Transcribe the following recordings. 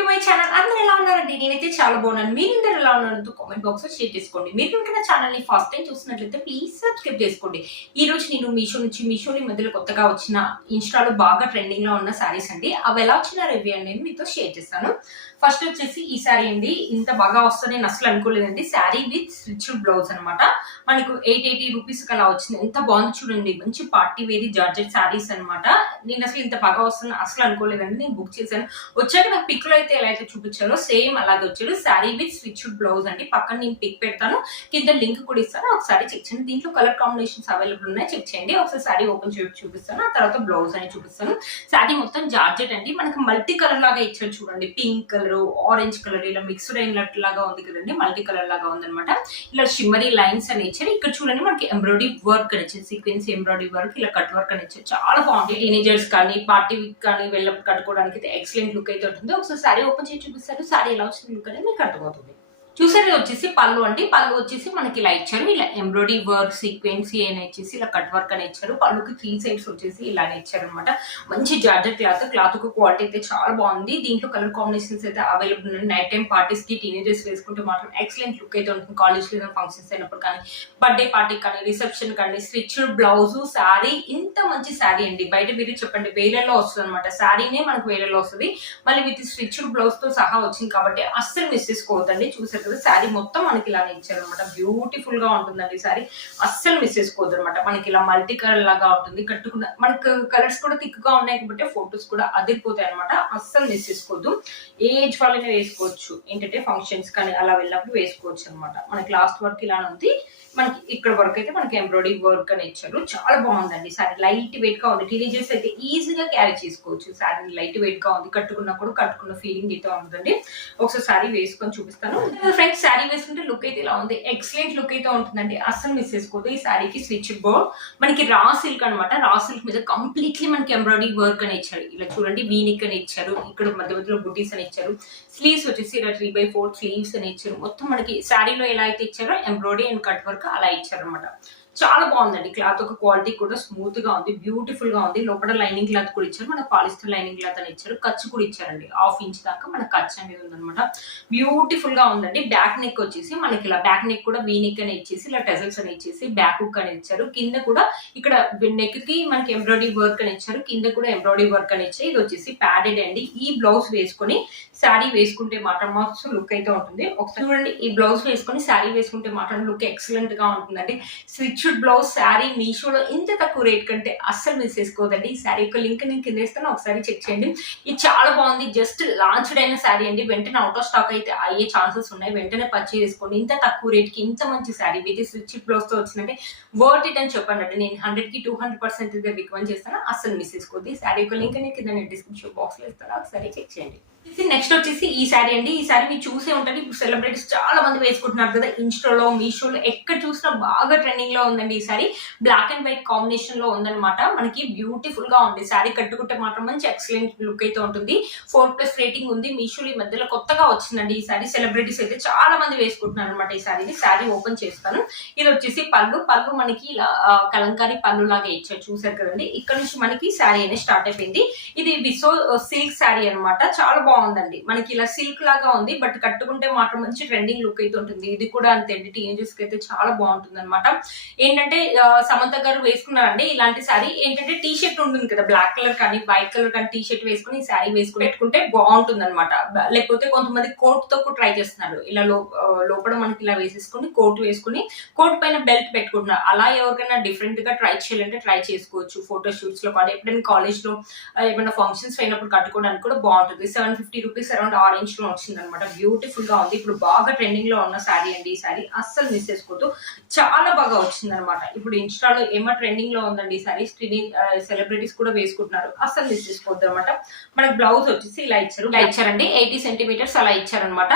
To my channel అందరూ ఎలా ఉన్నారండి? నేనైతే చాలా బాగున్నాను. మీరందరూ ఎలా ఉన్నారంటూ కామెంట్ బాక్స్లో షేర్ చేసుకోండి. మీరు కనుక నా ఛానల్ని ఫస్ట్ టైం చూసినట్లయితే ప్లీజ్ సబ్స్క్రైబ్ చేసుకోండి. ఈ రోజు నేను మీషో నుంచి మీషోని మధ్యలో కొత్తగా వచ్చిన ఇన్స్టాలో బాగా ట్రెండింగ్లో ఉన్న శారీస్ అండి. అవి ఎలా వచ్చిన రివ్యూ అని నేను మీతో షేర్ చేస్తాను. ఫస్ట్ వచ్చేసి ఈ శారీ అండి. ఇంత బాగా వస్తుంది నేను అసలు అనుకోలేదండి. శారీ విత్ స్విచ్ బ్లౌజ్ అనమాట మనకు ఎయిట్ ఎయిటీ రూపీస్ అలా వచ్చింది. ఎంత బాగుంది చూడండి. మంచి పార్టీ వేది జార్జెట్ శారీస్ అన్నమాట. నేను అసలు ఇంత బాగా వస్తుంది అసలు అనుకోలేదండి. నేను బుక్ చేశాను. వచ్చాక నాకు పిక్లో అయితే ఎలా అయితే చూపించారో సేమ్ అలాగే వచ్చాడు. శారీ విత్ స్విచ్ బ్లౌజ్ అండి. పక్కన నేను పిక్ పెడతాను. కింద లింక్ కూడా ఇస్తాను. ఒకసారి చెక్ చేయండి. దీంట్లో కలర్ కాంబినేషన్స్ అవైలబుల్ ఉన్నాయి. చెక్ చేయండి. ఒకసారి శారీ ఓపెన్ చేసి చూపిస్తాను. ఆ తర్వాత బ్లౌజ్ అని చూపిస్తాను. శారీ మొత్తం జార్జెట్ అండి. మనకి మల్టీ కలర్ లాగా ఇచ్చారు చూడండి. పింక్ కలర్ ఆరెంజ్ కలర్ ఇలా మిక్స్డ్ అయినట్టు లాగా ఉంది కదండి మల్టీ కలర్ లాగా ఉందనమాట ఇలా షిమ్మరీ లైన్స్ అని ఇచ్చారు ఇక్కడ చూడండి మనకి ఎంబ్రాయిడరీ వర్క్ అని ఇచ్చారు సీక్వెన్స్ ఎంబ్రాయిడరీ వర్క్ ఇలా కట్ వర్క్ అని ఇచ్చారు చాలా బాగుంది టీనేజర్స్ కానీ పార్టీ కానీ వెళ్ళ కట్టుకోవడానికి అయితే ఎక్సలెంట్ లుక్ అయితే ఉంటుంది. ఒకసారి శారీ ఓపెన్ చేసి చూపిస్తారు శారీ ఎలా వచ్చింది లుక్ అనేది మీకు అర్థమవుతుంది. చూసారు వచ్చేసి పళ్ళు అండి. పళ్ళు వచ్చేసి మనకి ఇలా ఇచ్చారు. ఇలా ఎంబ్రాయిడరీ వర్క్ సీక్వెన్సీ అని ఇచ్చేసి ఇలా కట్ వర్క్ అని ఇచ్చారు. పళ్ళుకి త్రీ సైడ్స్ వచ్చేసి ఇలానే ఇచ్చారు అనమాట మంచి జార్జెట్ క్లాత్. క్లాత్కు క్వాలిటీ అయితే చాలా బాగుంది. దీంట్లో కలర్ కాంబినేషన్స్ అయితే అవైలబుల్ ఉన్నాయి. నైట్ టైం పార్టీస్కి టీనేజర్స్ వేసుకుంటే మాత్రం ఎక్సలెంట్ లుక్ అయితే ఉంటుంది. కాలేజ్లో ఫంక్షన్స్ అయినప్పుడు కానీ బర్త్డే పార్టీ కానీ రిసెప్షన్ కానీ స్టిచ్ బ్లౌజ్ శారీ ఇంత మంచి శారీ అండి. బయట మీరు చెప్పండి వేరేలో వస్తుంది అనమాట శారీనే మనకు వేరేలో వస్తుంది. మళ్ళీ విత్ స్టిచ్ బ్లౌజ్తో సహా వచ్చింది కాబట్టి అస్సలు మిస్ చేసుకోవద్దండి. చూసారు కదా శారీ మొత్తం మనకి ఇలానే ఇచ్చారు అనమాట బ్యూటిఫుల్గా ఉంటుందండి శారీ. అస్సలు మిస్ చేసుకోవద్దు అనమాట మనకి ఇలా మల్టీ కలర్ లాగా ఉంటుంది. కట్టుకున్న మనకు కలర్స్ కూడా థిక్గా ఉన్నాయి కాబట్టి ఫొటోస్ కూడా అదిరిపోతాయి అనమాట అస్సలు మిస్ చేసుకోవద్దు. ఏజ్ వాళ్ళనే వేసుకోవచ్చు. ఏంటంటే ఫంక్షన్స్ కానీ అలా వెళ్ళినప్పుడు వేసుకోవచ్చు అనమాట మనకి లాస్ట్ వర్క్ ఇలానే ఉంది. మనకి ఇక్కడ వరకు అయితే మనకి ఎంబ్రాయిడరీ వర్క్ అని ఇచ్చారు. చాలా బాగుందండి సారీ లైట్ వెయిట్గా ఉంది. టీనేజర్స్ అయితే ఈజీగా క్యారీ చేసుకోవచ్చు సారీ లైట్ వెయిట్గా ఉంది. కట్టుకున్నా కూడా కట్టుకున్న ఫీలింగ్ అయితే ఉంటుందండి ఒకసారి సారీ వేసుకొని చూపిస్తాను. ఫ్రెండ్స్ శారీ వేసుకుంటే లుక్ అయితే ఇలా ఉంది. ఎక్సలెంట్ లుక్ అయితే ఉంటుందండి. అస్సలు మిస్ చేసుకోదు. ఈ శారీకి స్విచ్ బోర్డ్ మనకి రా సిల్క్ అనమాట రా సిల్క్ మీద కంప్లీట్లీ మనకి ఎంబ్రాయిడరీ వర్క్ అని ఇచ్చారు. ఇలా చూడండి వీనిక్ అని ఇచ్చారు. ఇక్కడ మధ్య మధ్యలో బుటీస్ అని ఇచ్చారు. స్లీవ్స్ వచ్చేసి ఇలా త్రీ బై ఫోర్ స్లీవ్స్ అని ఇచ్చారు. మొత్తం మనకి శారీలో ఎలా అయితే ఇచ్చారో ఎంబ్రాయిడరీ అండ్ కట్ వర్క్ అలా ఇచ్చారు అనమాట చాలా బాగుందండి. క్లాత్ ఒక క్వాలిటీ కూడా స్మూత్గా ఉంది బ్యూటిఫుల్గా ఉంది. లోపల లైనింగ్ క్లాత్ కూడా ఇచ్చారు. మన పాలిస్టర్ లైనింగ్ క్లాత్ అని ఇచ్చారు. ఖర్చు కూడా ఇచ్చారండి. హాఫ్ ఇంచ్ దాకా మన ఖర్చు అనేది ఉందన్నమాట. బ్యూటిఫుల్గా ఉందండి. బ్యాక్ నెక్ వచ్చేసి మనకి ఇలా బ్యాక్ నెక్ కూడా వీ నెక్ అని ఇచ్చేసి ఇలా టెజల్స్ అని ఇచ్చేసి బ్యాక్ హుక్ అని ఇచ్చారు. కింద కూడా ఇక్కడ నెక్కి మనకి ఎంబ్రాయిడరీ వర్క్ అని ఇచ్చారు. కింద కూడా ఎంబ్రాయిడరీ వర్క్ అని ఇచ్చారు. ఇది వచ్చేసి ప్యాడెడ్ అండి. ఈ బ్లౌజ్ వేసుకొని శారీ వేసుకుంటే మాత్రం మస్తు లుక్ అయితే ఉంటుంది. ఒకసారి చూడండి. ఈ బ్లౌజ్ వేసుకొని శారీ వేసుకుంటే మాత్రం లుక్ ఎక్సలెంట్గా ఉంటుందండి. స్విచ్ బ్లౌజ్ శారీ మీషోలో ఇంత తక్కువ రేట్ కంటే అస్సలు మిస్ చేసుకోదండి ఈ శారీ యొక్క లింక్ నేను కింద ఇస్తాను. ఒకసారి చెక్ చేయండి. ఇది చాలా బాగుంది. జస్ట్ లాంచ్డ్ అయిన శారీ అండి. వెంటనే అవుట్ ఆఫ్ స్టాక్ అయితే అయ్యే ఛాన్సెస్ ఉన్నాయి. వెంటనే పర్చేజ్ చేసుకోండి. ఇంత తక్కువ రేట్కి ఇంత మంచి శారీ విత్ స్విచ్ బ్లౌజ్తో వచ్చిందంటే వర్త్ ఇట్ అని చెప్పండి నేను హండ్రెడ్కి టూ హండ్రెడ్ పర్సెంట్ అయితే రికమెండ్ చేస్తాను. అస్సలు మిస్ చేసుకోవద్దు. ఈ శారీ యొక్క లింక్ నేను కింద డిస్క్రిప్షన్ బాక్స్లో ఇస్తాను. ఒకసారి చెక్ చేయండి. నెక్స్ట్ వచ్చేసి ఈ శారీ అండి. ఈ శారీ మీరు చూసే ఉంటుంది ఇప్పుడు సెలబ్రిటీస్ చాలా మంది వేసుకుంటున్నారు కదా ఇన్స్టాలో మీషోలో ఎక్కడ చూసినా బాగా ట్రెండింగ్లో ఉందండి ఈ శారీ బ్లాక్ అండ్ వైట్ కాంబినేషన్లో ఉందన్నమాట. మనకి బ్యూటిఫుల్గా ఉంది. శారీ కట్టుకుంటే మాత్రం మంచి ఎక్సలెంట్ లుక్ అయితే ఉంటుంది. ఫోర్ ప్లస్ రేటింగ్ ఉంది. మీషోలో ఈ మధ్యలో కొత్తగా వచ్చిందండి ఈ శారీ సెలబ్రిటీస్ అయితే చాలా మంది వేసుకుంటున్నారు అనమాట ఈ శారీని శారీ ఓపెన్ చేస్తాను. ఇది వచ్చేసి పళ్ళు. పళ్ళు మనకి కలంకారి కలంకారీ పళ్ళు లాగా ఇచ్చారు. చూసారు కదండి. ఇక్కడ నుంచి మనకి శారీ అనేది స్టార్ట్ అయిపోయింది. ఇది విసో సిల్క్ శారీ అన్నమాట. చాలా బాగుందండి. మనకి ఇలా సిల్క్ లాగా ఉంది బట్ కట్టుకుంటే మాత్రం మంచి ట్రెండింగ్ లుక్ అయితే ఉంటుంది. ఇది కూడా అంతే అండి టీనేజర్స్కి అయితే చాలా బాగుంటుంది అనమాట ఏంటంటే సమంత గారు వేసుకున్నారండి ఇలాంటి శారీ. ఏంటంటే టీ షర్ట్ ఉంటుంది కదా బ్లాక్ కలర్ కానీ వైట్ కలర్ కానీ టీ షర్ట్ వేసుకుని ఈ శారీ వేసుకుని పెట్టుకుంటే బాగుంటుంది అనమాట లేకపోతే కొంతమంది కోట్తో కూడా ట్రై చేస్తున్నారు. ఇలా లోపల మనకి ఇలా వేసేసుకుని కోట్ వేసుకుని కోట్ పైన బెల్ట్ పెట్టుకుంటున్నారు. అలా ఎవరికైనా డిఫరెంట్గా ట్రై చేయాలంటే ట్రై చేసుకోవచ్చు. ఫోటో షూట్స్లో కానీ ఎప్పుడైనా కాలేజ్లో ఏమైనా ఫంక్షన్స్ అయినప్పుడు కట్టుకోవడానికి కూడా బాగుంటుంది. సెవెన్ ఫిఫ్టీ రూపీస్ అరౌండ్ ఆరెంజ్లో వచ్చింది అనమాట బ్యూటిఫుల్గా ఉంది. ఇప్పుడు బాగా ట్రెండింగ్లో ఉన్న శారీ అండి ఈ శారీ అస్సలు మిస్ చేసుకోవద్దు. చాలా బాగా వచ్చింది అనమాట ఇప్పుడు ఇన్స్టాలో ఏమో ట్రెండింగ్లో ఉందండి ఈ శారీ సెలబ్రిటీస్ కూడా వేసుకుంటున్నారు. అస్సలు మిస్ చేసుకోవద్దు అనమాట. మనకి బ్లౌజ్ వచ్చేసి ఇలా ఇచ్చారు. ఇలా ఇచ్చారండి. ఎయిటీ సెంటీమీటర్స్ అలా ఇచ్చారనమాట.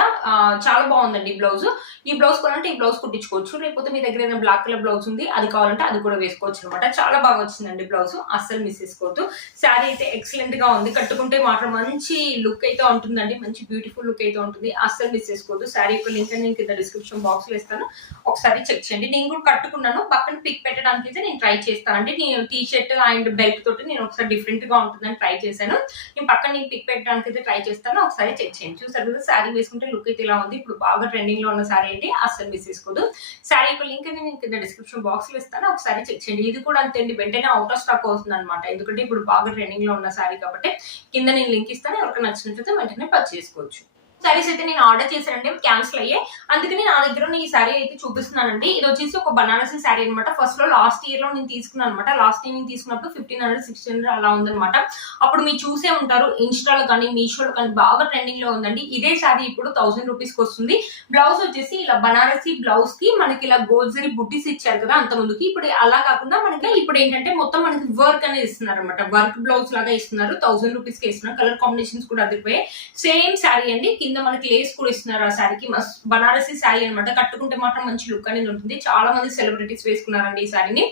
చాలా బాగుందండి బ్లౌజ్ ఈ బ్లౌజ్ కొనంటే ఈ బ్లౌజ్ కుట్టించుకోవచ్చు. లేకపోతే మీ దగ్గర ఏదైనా బ్లాక్ కలర్ బ్లౌజ్ ఉంది అది కావాలంటే అది కూడా వేసుకోవచ్చు అనమాట. చాలా బాగా వచ్చిందండి బ్లౌజ్ అస్సలు మిస్ చేసుకోవద్దు. శారీ అయితే ఎక్సలెంట్గా ఉంది. కట్టుకుంటే మాత్రం మంచి లుక్ అయితే ఉంటుందండి మంచి బ్యూటిఫుల్ లుక్ అయితే ఉంటుంది అస్సలు మిస్ చేసుకోవద్దు. శారీ యొక్క లింక్ నేను కింద డిస్క్రిప్షన్ బాక్స్లో ఇస్తాను. ఒకసారి చెక్ చేయండి. నేను కూడా కట్టుకున్నాను. పక్కన పిక్ పెట్టడానికి అయితే నేను ట్రై చేస్తానండి. నేను టీ షర్ట్ అండ్ బెల్ట్ తోటి నేను ఒకసారి డిఫరెంట్గా ఉంటుందని ట్రై చేశాను. నేను పక్కన నేను పిక్ పెట్టడానికి అయితే ట్రై చేస్తాను. ఒకసారి చెక్ చేయండి. చూసారు కదా శారీ వేసుకుంటే లుక్ అయితే ఇలా ఉంది. ఇప్పుడు బాగా ట్రెండింగ్లో ఉన్న శారీ ఏంటి? అస్సలు మిస్ చేసుకోదు. శారీ యొక్క లింక్ అయితే నేను కింద డిస్క్రిప్షన్ బాక్స్లో ఇస్తాను. ఒకసారి చెక్ చేయండి. ఇది కూడా అంతే వెంటనే అవుట్ ఆఫ్ స్టాక్ అవుతుంది అనమాట ఎందుకంటే ఇప్పుడు బాగా ట్రెండింగ్లో ఉన్న శారీ కాబట్టి కింద నేను లింక్ ఇస్తాను. ఎవరికి నచ్చినట్టు నచ్చినట్లయితే వెంటనే పర్చేసుకోవచ్చు సారీస్ అయితే నేను ఆర్డర్ చేశానండి క్యాన్సిల్ అయ్యాయి అందుకని నా దగ్గర ఈ శారీ అయితే చూపిస్తున్నానండి. ఇది వచ్చేసి ఒక బనారసి సారీ అనమాట ఫస్ట్లో లాస్ట్ ఇయర్లో నేను తీసుకున్నాను అనమాట లాస్ట్ ఇయర్ నేను తీసుకున్నప్పుడు ఫిఫ్టీన్ హండ్రెడ్ సిక్స్టీన్ హండ్రెడ్ అలా ఉందన్నమాట. అప్పుడు మీరు చూసే ఉంటారు ఇన్స్టాలో కానీ మీషోలో కానీ బాగా ట్రెండింగ్లో ఉందండి. ఇదే శారీ ఇప్పుడు థౌసండ్ రూపీస్కి వస్తుంది. బ్లౌజ్ వచ్చేసి ఇలా బనారసి బ్లౌజ్కి మనకి ఇలా గోల్జరీ బుట్టీస్ ఇచ్చారు కదా అంత ముందుకి. ఇప్పుడు అలా కాకుండా మనకి ఇప్పుడు ఏంటంటే మొత్తం మనకి వర్క్ అనేది ఇస్తున్నారు అనమాట వర్క్ బ్లౌజ్ లాగా ఇస్తున్నారు. థౌసండ్ రూపీస్కి ఇస్తున్నారు కలర్ కాంబినేషన్స్ కూడా అదిపోయాయి సేమ్ సారీ అండి. కింద మనకి లేస్ కూడా ఇస్తున్నారు ఆ శారీకి. మస్ బనారసి శారీ అనమాట కట్టుకుంటే మాత్రం మంచి లుక్ అనేది ఉంటుంది. చాలా మంది సెలబ్రిటీస్ వేసుకున్నారండి ఈ శారీని.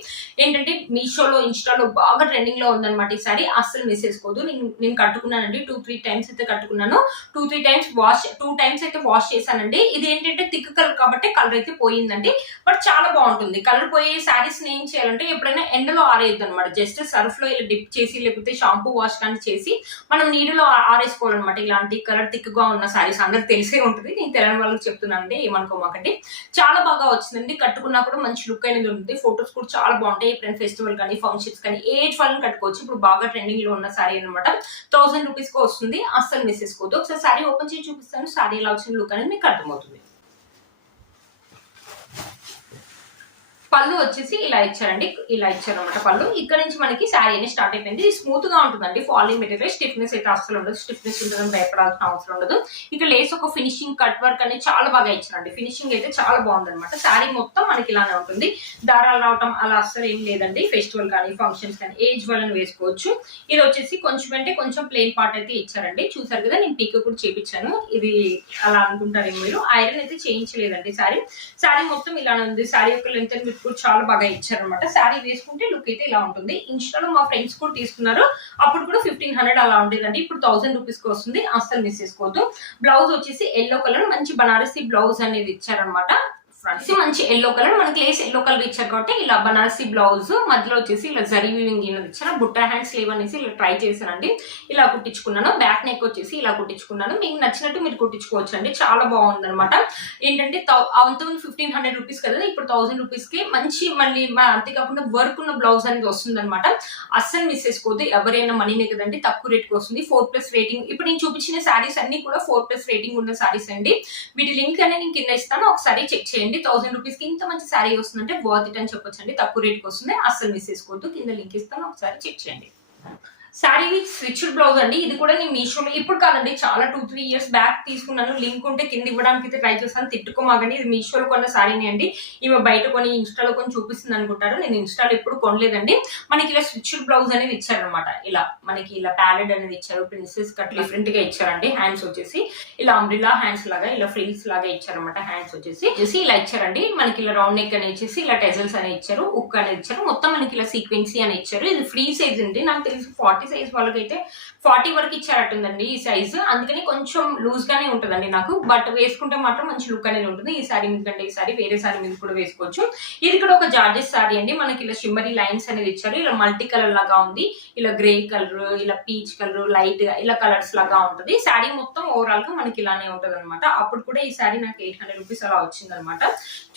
ఏంటంటే మీషోలో ఇన్స్టాలో బాగా ట్రెండింగ్లో ఉందన్నమాట ఈ శారీ. అస్సలు మిస్ చేసుకోదు. నేను నేను కట్టుకున్నానండి. టూ త్రీ టైమ్స్ అయితే కట్టుకున్నాను. Two three times wash two times అయితే వాష్ చేశానండి. ఇది ఏంటంటే థిక్ కలర్ కాబట్టి కలర్ అయితే పోయిందండి. బట్ చాలా బాగుంటుంది. కలర్ పోయే శారీస్ ఏం చేయాలంటే ఎప్పుడైనా ఎండలో ఆరేయద్దు అనమాట జస్ట్ సర్ఫ్లో ఇలా డిప్ చేసి లేకపోతే షాంపూ వాష్ కానీ చేసి మనం నీటిలో ఆరేసుకోవాలన్నమాట. ఇలాంటి కలర్ థిక్గా ఉన్న శారీస్ అందరికి తెలిసే ఉంటుంది. నేను తెలియని వాళ్ళకి చెప్తున్నానండి ఏమనుకోమాకండి. చాలా బాగా వచ్చిందండి. కట్టుకున్నా కూడా మంచి లుక్ అనేది ఉంటుంది. ఫొటోస్ కూడా చాలా బాగుంటాయి. ఎప్పుడైనా ఫెస్టివల్ కానీ ఫంక్షన్స్ కానీ ఏజ్ వాళ్ళని కట్టుకోవచ్చు. ఇప్పుడు బాగా ట్రెండింగ్లో ఉన్న శారీ అనమాట థౌసండ్ రూపీస్కి వస్తుంది. అస్సలు మిస్ చేసుకోవద్దు. ఒకసారి శారీ ఓపెన్ చేసి చూపిస్తాను. శారీ ఎలా వచ్చిన లుక్ అనేది మీకు అర్థమవుతుంది. పళ్ళు వచ్చేసి ఇలా ఇచ్చారండి ఇలా ఇచ్చారు అనమాట పళ్ళు. ఇక్కడ నుంచి మనకి శారీ అనేది స్టార్ట్ అయిపోయింది. స్మూత్గా ఉంటుందండి. ఫాలింగ్ మెటీరియల్ స్టిఫ్నెస్ అయితే అస్సలు ఉండదు. స్టిఫ్నెస్ ఉంటుందని భయపడాల్సిన అవసరం ఉండదు. ఇక్కడ లేస్ ఒక ఫినిషింగ్ కట్ వర్క్ అనేది చాలా బాగా ఇచ్చారండి. ఫినిషింగ్ అయితే చాలా బాగుంది అనమాట శారీ మొత్తం మనకి ఇలానే ఉంటుంది. దారాలు రావటం అలా అస్సలు ఏం లేదండి. ఫెస్టివల్ కానీ ఫంక్షన్స్ కానీ ఏజ్ వాళ్ళని వేసుకోవచ్చు. ఇది వచ్చేసి కొంచెం అంటే కొంచెం ప్లెయిన్ పార్ట్ అయితే ఇచ్చారండి. చూసారు కదా నేను పీక్ కూడా చేపించాను. ఇది అలా అనుకుంటారు మీరు. ఐరన్ అయితే చేయించలేదండి శారీ. శారీ మొత్తం ఇలానే ఉంది. శారీ యొక్క లెంత్ అని కూడా చాలా బాగా ఇచ్చారనమాట శారీ వేసుకుంటే లుక్ అయితే ఇలా ఉంటుంది. ఇన్స్టాలో మా ఫ్రెండ్స్ కూడా తీసుకున్నారు. అప్పుడు కూడా ఫిఫ్టీన్ హండ్రెడ్ అలా ఉండేదండి. ఇప్పుడు థౌసండ్ రూపీస్కి వస్తుంది. అస్సలు మిస్ చేసుకోవద్దు. బ్లౌజ్ వచ్చేసి ఎల్లో కలర్ మంచి బనారసి బ్లౌజ్ అనేది ఇచ్చారనమాట ఫ్రంట్. మంచి ఎల్లో కలర్ మనకి లేస్ ఎల్లో కలర్ ఇచ్చారు కాబట్టి ఇలా బనారసి బ్లౌజ్ మధ్యలో వచ్చేసి ఇలా జరీ వీవింగ్ అనేది ఇచ్చారు. బుట్ట హ్యాండ్ స్లీవ్ అనేసి ఇలా ట్రై చేశానండి. ఇలా కుట్టించుకున్నాను. బ్యాక్ నెక్ వచ్చేసి ఇలా కుట్టించుకున్నాను. మీకు నచ్చినట్టు మీరు కుట్టించుకోవచ్చు అండి చాలా బాగుంది అనమాట ఏంటంటే అంతకుముందు ఫిఫ్టీన్ హండ్రెడ్ రూపీస్ కదా ఇప్పుడు థౌసండ్ రూపీస్కి మంచి మళ్ళీ అంతేకాకుండా వర్క్ ఉన్న బ్లౌజ్ అనేది వస్తుంది అనమాట అస్సలు మిస్ చేసుకోవద్దు. ఎవరైనా మనీనే కదండి తక్కువ రేట్కి వస్తుంది. ఫోర్ ప్లస్ రేటింగ్ ఇప్పుడు నేను చూపించిన శారీస్ అన్ని కూడా ఫోర్ ప్లస్ రేటింగ్ ఉన్న శారీస్ అండి. వీటి లింక్ అనేది నేను కింద ఇస్తాను. ఒకసారి చెక్ చేయండి. థౌసండ్ రూపీస్కి ఇంత మంచి శారీ వస్తుందంటే వర్త్ ఇట్ అని చెప్పొచ్చండి. తక్కువ రేట్కి వస్తుంది. అస్సలు మిస్ చేసుకోవద్దు. కింద లింక్ ఇస్తాను. ఒకసారి చెక్ చేయండి. శారీ విత్ స్విచ్డ్ బ్లౌజ్ అండి. ఇది కూడా నేను మీషోలో ఇప్పుడు కాదండి చాలా టూ త్రీ ఇయర్స్ బ్యాక్ తీసుకున్నాను. లింక్ ఉంటే కింద ఇవ్వడానికి అయితే ట్రై చేస్తాను. తిట్టుకోమాగండి ఇది మీషోలో కొన్న శారీని అండి. ఈమె బయట కొని ఇన్స్టాలో కొని చూపిస్తుంది అనుకుంటారు. నేను ఇన్స్టాలో ఎప్పుడు కొనలేదండి. మనకి ఇలా స్విచ్డ్ బ్లౌజ్ అనేది ఇచ్చారనమాట ఇలా మనకి ఇలా ప్యాలెడ్ అనేది ఇచ్చారు. ప్రిన్సెస్ కట్ డిఫరెంట్గా ఇచ్చారండి. హ్యాండ్స్ వచ్చేసి ఇలా అంబ్రిలా హ్యాండ్స్ లాగా ఇలా ఫ్రిల్స్ లాగా ఇచ్చారనమాట హ్యాండ్స్ వచ్చేసి వచ్చేసి ఇలా ఇచ్చారండి. మనకి ఇలా రౌండ్ నెక్ అనేది ఇచ్చేసి ఇలా టెజల్స్ అనేది ఇచ్చారు. ఉక్ అనేది ఇచ్చారు. మొత్తం మనకి ఇలా సీక్వెన్సీ అని ఇచ్చారు. ఇది ఫ్రీ సైజ్ అండి. నాకు తెలిసి ఫార్టీ సైజ్ వాళ్ళకైతే ఫార్టీ వరకు ఇచ్చారట్టుందండి ఈ సైజు. అందుకని కొంచెం లూజ్ గానే ఉంటుందండి నాకు. బట్ వేసుకుంటే మాత్రం మంచి లుక్ అనేది ఉంటుంది. ఈ సారీ మీద ఈ సారీ వేరే సారీ మీద కూడా వేసుకోవచ్చు. ఇది కూడా ఒక జార్జెస్ సారీ అండి. మనకి ఇలా షిమ్మరీ లైన్స్ అనేది ఇచ్చారు. ఇలా మల్టీ కలర్ లాగా ఉంది. ఇలా గ్రే కలర్ ఇలా పీచ్ కలర్ లైట్ ఇలా కలర్స్ లాగా ఉంటుంది. శారీ మొత్తం ఓవరాల్గా మనకి ఇలానే ఉంటుంది అనమాట అప్పుడు కూడా ఈ శారీ నాకు ఎయిట్ హండ్రెడ్ రూపీస్ అలా వచ్చింది అనమాట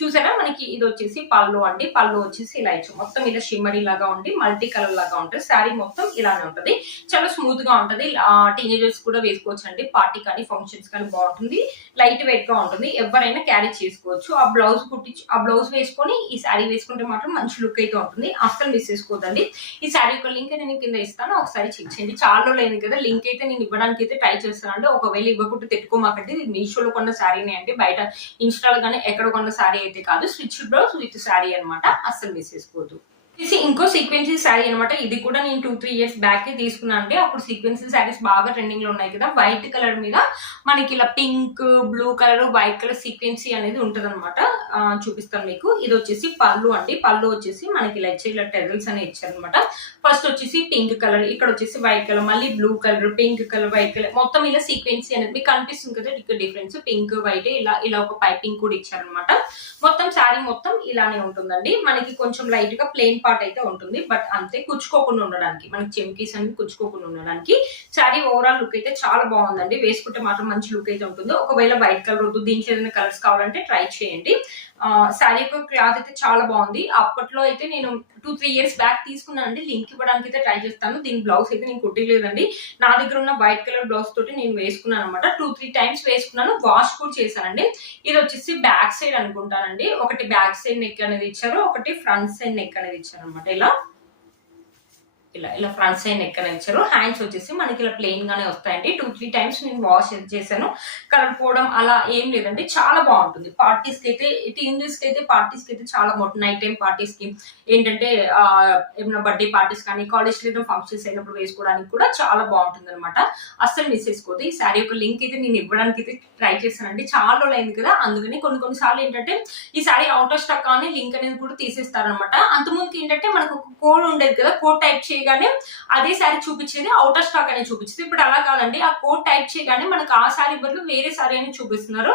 చూసారా? మనకి ఇది వచ్చేసి పళ్ళు అండి. పళ్ళు వచ్చేసి ఇలా ఇచ్చు మొత్తం ఇలా షిమ్మరీ లాగా ఉండి మల్టీ కలర్ లాగా ఉంటుంది. శారీ మొత్తం ఇలానే ఉంటుంది. చాలా స్మూత్గా ఉంటది. టీనేజర్స్ కూడా వేసుకోవచ్చు అండి పార్టీ కానీ ఫంక్షన్స్ కానీ బాగుంటుంది. లైట్ వెయిట్గా ఉంటుంది. ఎవరైనా క్యారీ చేసుకోవచ్చు. ఆ బ్లౌజ్ కుట్టించి ఆ బ్లౌజ్ వేసుకొని ఈ శారీ వేసుకుంటే మాత్రం మంచి లుక్ అయితే ఉంటుంది. అస్సలు మిస్ చేసుకోదండి. ఈ శారీ యొక్క లింక్ నేను కింద ఇస్తాను. ఒకసారి చెక్ చేయండి. చాలా లేదు కదా. లింక్ అయితే నేను ఇవ్వడానికి అయితే ట్రై చేస్తానండి. ఒకవేళ ఇవ్వకుంటే తిట్టుకోమాకండి మీషోలో కొన్న శారీనే అండి. బయట ఇన్స్టాల్ గానీ ఎక్కడ కొన్న శారీ అయితే కాదు. స్విచ్ బ్లౌజ్ విత్ శారీ అన్నమాట. అస్సలు మిస్ చేసుకోవద్దు. ఇది ఇంకో సీక్వెన్సీ శారీ అనమాట ఇది కూడా నేను టూ త్రీ ఇయర్స్ బ్యాక్ తీసుకున్నాను అంటే అప్పుడు సీక్వెన్సీ శారీస్ బాగా ట్రెండింగ్లో ఉన్నాయి కదా. వైట్ కలర్ మీద మనకి ఇలా pink blue colour white colour sequence అనేది ఉంటది అనమాట చూపిస్తాను మీకు. ఇది వచ్చేసి పళ్ళు అండి. పళ్ళు వచ్చేసి మనకి ఇలా ఇచ్చే ఇలా టెరల్స్ అని ఇచ్చారనమాట ఫస్ట్ వచ్చేసి పింక్ కలర్ ఇక్కడ వచ్చేసి వైట్ కలర్ మళ్ళీ blue colour pink colour white colour మొత్తం ఇలా సీక్వెన్సీ అనేది మీకు కనిపిస్తుంది కదా ఇక్కడ డిఫరెన్స్ పింక్ వైట్ ఇలా ఇలా ఒక పైపింగ్ కూడా ఇచ్చారనమాట మొత్తం శారీ మొత్తం ఇలానే ఉంటుందండి. మనకి కొంచెం లైట్గా ప్లెయిన్ పార్ట్ అయితే ఉంటుంది. బట్ అంతే కుచ్చుకోకుండా ఉండడానికి మనకి చెమ్కీస్ అన్ని కుచ్చుకోకుండా ఉండడానికి శారీ ఓవరాల్ లుక్ అయితే చాలా బాగుందండి. వేసుకుంటే మాత్రం మంచి లుక్ అయితే ఉంటుంది. ఒకవేళ వైట్ కలర్ వద్దు దీంట్లో ఏదైనా కలర్స్ కావాలంటే ట్రై చేయండి. శారీ యొక్క క్లాత్ అయితే చాలా బాగుంది. అప్పట్లో అయితే నేను టూ త్రీ ఇయర్స్ బ్యాక్ తీసుకున్నానండి. లింక్ ఇవ్వడానికి అయితే ట్రై చేస్తాను. దీని బ్లౌజ్ అయితే నేను కుట్టలేదండి. నా దగ్గర ఉన్న వైట్ కలర్ బ్లౌజ్ తోటి నేను వేసుకున్నాను అనమాట టూ త్రీ టైమ్స్ వేసుకున్నాను. వాష్ కూడా చేశానండి. ఇది వచ్చేసి బ్యాక్ సైడ్ అనుకుంటానండి. ఒకటి బ్యాక్ సైడ్ నెక్ అనేది ఇచ్చారు. ఒకటి ఫ్రంట్ సైడ్ నెక్ అనేది ఇచ్చారు అనమాట ఇలా. ఇలా ఇలా ఫ్రంట్ సైడ్ నెక్ ఇచ్చారు హ్యాండ్స్ వచ్చేసి మనకి ఇలా ప్లెయిన్ గానే వస్తాయండి. టూ త్రీ టైమ్స్ నేను వాష్ చేశాను. కలర్ పోవడం అలా ఏం లేదండి. చాలా బాగుంటుంది. పార్టీస్కి అయితే టీనేజ్కి అయితే పార్టీస్కి అయితే చాలా బాగుంటుంది. నైట్ టైం పార్టీస్కి ఏంటంటే ఏమైనా బర్త్డే పార్టీస్ కానీ కాలేజ్లో ఫంక్షన్స్ అయినప్పుడు వేసుకోవడానికి కూడా చాలా బాగుంటుంది అనమాట అస్సలు మిస్ చేసుకోదు ఈ శారీ యొక్క లింక్ అయితే నేను ఇవ్వడానికి అయితే ట్రై చేశానండి. చాలా రోజులు అయింది కదా. అందుకని కొన్ని కొన్ని సార్లు ఏంటంటే ఈ శారీ అవుట్ ఆఫ్ స్టాక్ కానీ లింక్ అనేది కూడా తీసేస్తారనమాట అంతకుముందు ఏంటంటే మనకు ఒక కోడ్ ఉండేది కదా. కోడ్ టైప్ చేయగానే అదే శారీ చూపించేది అవుట్ ఆఫ్ స్టాక్ అని చూపించింది. ఇప్పుడు అలా కాదండి. ఆ కోడ్ టైప్ చేయగానే మనకు ఆ శారీ బదులు వేరే శారీ అని చూపిస్తున్నారు.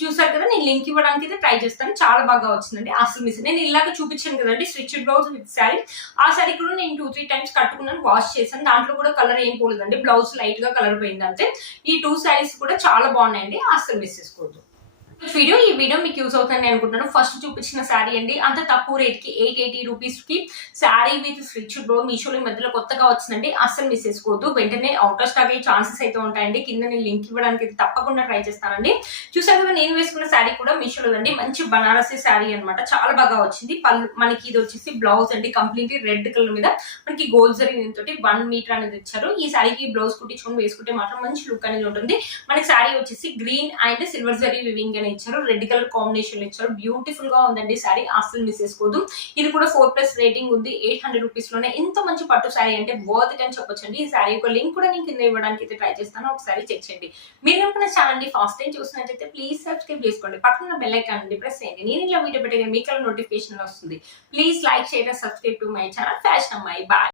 చూసారు కదా నేను లింక్ ఇవ్వడానికి అయితే ట్రై చేస్తాను. చాలా బాగా వచ్చిందండి. అసలు మిస్ నేను ఇలాగ చూపించాను కదండి స్టిచ్డ్ బ్లౌజ్ విత్ శారీ ఆ శారీ కూడా నేను టూ త్రీ టైమ్స్ కట్టుకున్నాను వాష్ చేశాను. దాంట్లో కూడా కలర్ ఏం పోలేదండి. బ్లౌజ్ లైట్గా కలర్ పోయింది అంతే ఈ టూ శారీస్ కూడా చాలా బాగున్నాయండి. అసలు మిస్ చేసుకోవద్దు వీడియో ఈ వీడియో మీకు యూస్ అవుతుందని అనుకుంటున్నాను. ఫస్ట్ చూపించిన శారీ అండి. అంత తక్కువ రేట్కి ఎయిట్ ఎయిటీ రూపీస్కి శారీ విత్ స్విచ్ బ్రో మీషోలో ఈ మధ్యలో కొత్తగా వచ్చిందండి. అస్సలు మిస్ చేసుకోవద్దు. వెంటనే అవుట్ ఆఫ్ స్టాక్ ఛాన్సెస్ అయితే ఉంటాయండి. కింద నేను లింక్ ఇవ్వడానికి తప్పకుండా ట్రై చేస్తానండి. చూసారు కదా నేను వేసుకున్న శారీ కూడా మీషోలో అండి. మంచి బనారసి శారీ అన్నమాట. చాలా బాగా వచ్చింది. పళ్ళు మనకి ఇది వచ్చేసి బ్లౌజ్ అండి. కంప్లీట్లీ రెడ్ కలర్ మీద. మనకి గోల్డ్ జరీ తోటి వన్ మీటర్ అనేది ఇచ్చారు. ఈ శారీకి బ్లౌజ్ కుట్టించుకొని వేసుకుంటే మాత్రం మంచి లుక్ అనేది ఉంటుంది. మనకి శారీ వచ్చేసి green and silver zari weaving అనేది ఇచ్చారు రెడ్ కలర్ కాంబినేషన్ ఇచ్చారు. బ్యూటిఫుల్గా ఉందండి శారీ. అస్సలు మిస్ చేసుకోదు. ఇది కూడా ఫోర్ ప్లస్ రేటింగ్ ఉంది. ఎయిట్ హండ్రెడ్ రూపీస్లోనే ఎంత మంచి పట్టు శారీ అంటే వర్త్ ఇట్ అని చెప్పొచ్చండి. ఈ శారీ యొక్క లింక్ కూడా నేను కింద ఇవ్వడానికి అయితే ట్రై చేస్తాను. ఒకసారి చెక్ చేయండి. మీరు కనుక ఛానల్ని ఫస్ట్ టైం చూసినట్టయితే ప్లీజ్ సబ్స్క్రైబ్ చేసుకోండి. పక్కన బెల్ ఐకాన్ అండి ప్రెస్ చేయండి. నేను ఇలా వీడియో పెట్టగానే మీకు నోటిఫికేషన్ వస్తుంది. ప్లీజ్ లైక్ చేయడం subscribe to my channel fashion అమ్మాయి బాయ్